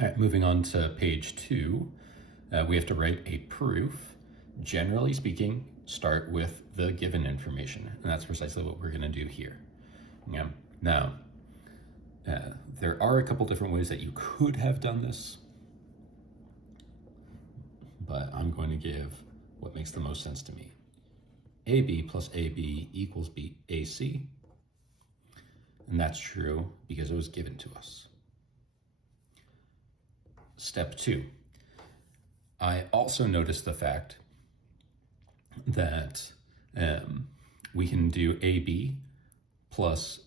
All right, moving on to page 2, we have to write a proof. Generally speaking, start with the given information, and that's precisely what we're going to do here. Yeah. Now, there are a couple different ways that you could have done this, but I'm going to give what makes the most sense to me. AB plus AB equals AC, and that's true because it was given to us. Step 2. I also noticed the fact that we can do AB plus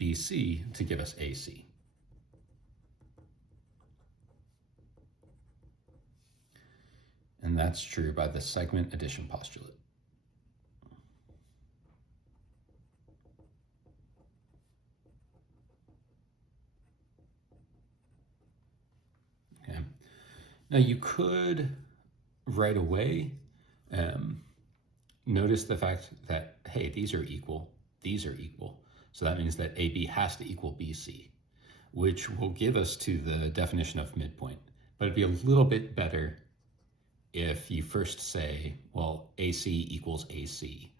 BC to give us AC. And that's true by the segment addition postulate. Okay. Now you could right away notice the fact that, hey, these are equal, so that means that AB has to equal BC, which will give us to the definition of midpoint. But it'd be a little bit better if you first say, well, AC equals AC.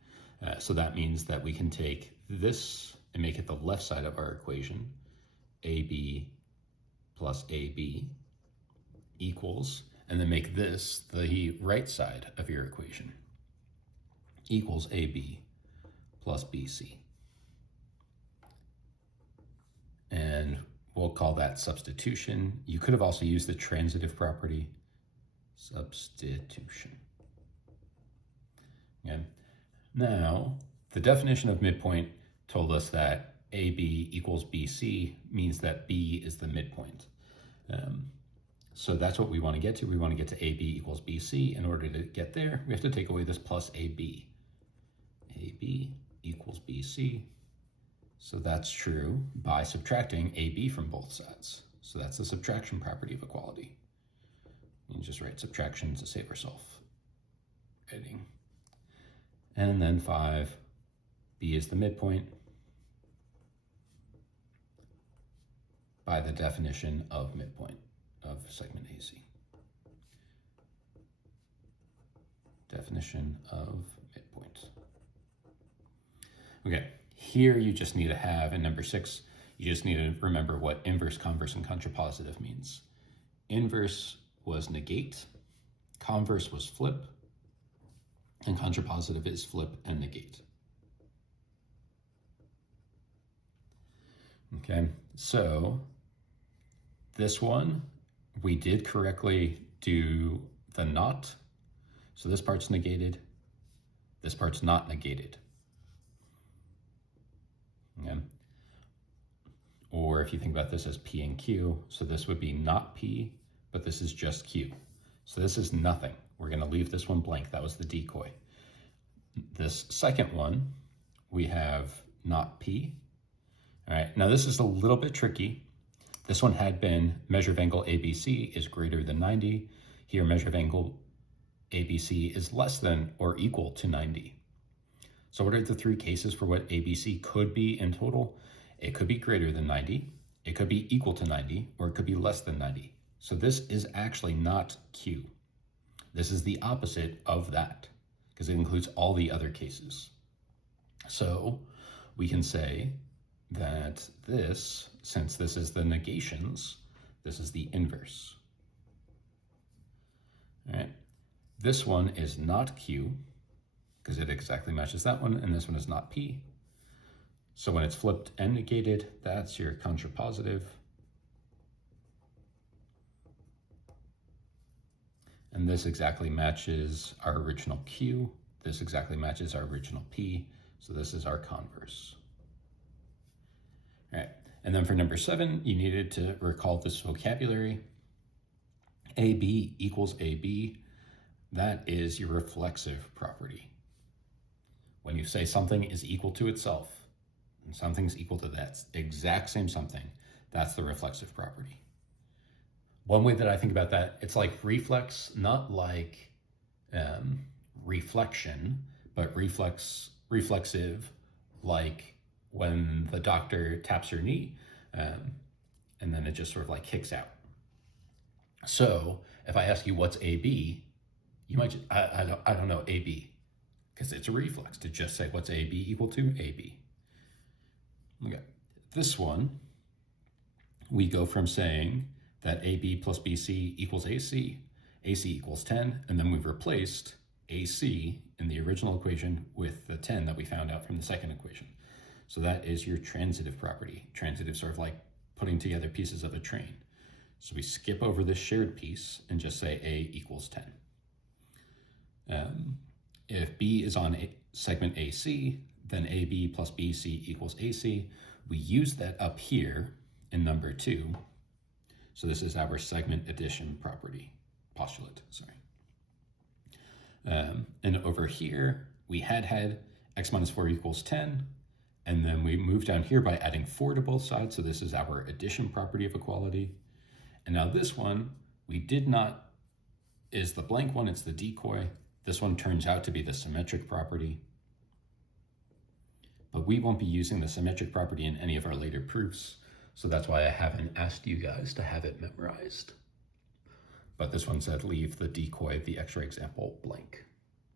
So that means that we can take this and make it the left side of our equation, AB plus AB equals, and then make this the right side of your equation, equals AB plus BC. And we'll call that substitution. You could have also used the transitive property, substitution. Okay. Now, the definition of midpoint told us that AB equals BC means that B is the midpoint. So that's what we want to get to. We want to get to AB equals BC. In order to get there, we have to take away this plus AB. AB equals BC. So that's true by subtracting AB from both sides. So that's the subtraction property of equality. You can just write subtraction to save ourselves writing. And then 5, B is the midpoint by the definition of midpoint of segment AC. Definition of midpoint. Okay, here you just need to have, in number 6, you just need to remember what inverse, converse, and contrapositive means. Inverse was negate, converse was flip, and contrapositive is flip and negate. Okay, so this one, we did correctly do the not. So this part's negated, this part's not negated. Okay. Or if you think about this as P and Q, so this would be not P, but this is just Q. So this is nothing. We're going to leave this one blank. That was the decoy. This second one, we have not P. All right, now this is a little bit tricky. This one had been measure of angle ABC is greater than 90. Here, measure of angle ABC is less than or equal to 90. So what are the 3 cases for what ABC could be in total? It could be greater than 90, it could be equal to 90, or it could be less than 90. So this is actually not Q. This is the opposite of that, because it includes all the other cases. So we can say that this, since this is the negations, this is the inverse. All right. This one is not Q, because it exactly matches that one, and this one is not P. So when it's flipped and negated, that's your contrapositive. And this exactly matches our original Q. This exactly matches our original P. So this is our converse. All right, and then for number 7, you needed to recall this vocabulary. AB equals AB, that is your reflexive property. When you say something is equal to itself, and something's equal to that exact same something, that's the reflexive property. One way that I think about that, it's like reflex, not like reflection, but reflexive, like when the doctor taps your knee, and then it just sort of like kicks out. So if I ask you what's AB, you might just, I don't know AB, because it's a reflex to just say what's AB equal to AB. Okay, this one, we go from saying that AB plus BC equals AC, AC equals 10, and then we've replaced AC in the original equation with the 10 that we found out from the second equation. So that is your transitive property. Transitive, sort of like putting together pieces of a train. So we skip over this shared piece and just say A equals 10. If B is on segment AC, then AB plus BC equals AC. We use that up here in number 2. So this is our segment addition property, postulate, sorry. And over here, we had x minus 4 equals 10, and then we moved down here by adding 4 to both sides, so this is our addition property of equality. And now this one, we did not, is the blank one, it's the decoy. This one turns out to be the symmetric property. But we won't be using the symmetric property in any of our later proofs, so that's why I haven't asked you guys to have it memorized. But this one said leave the decoy, the extra example, blank.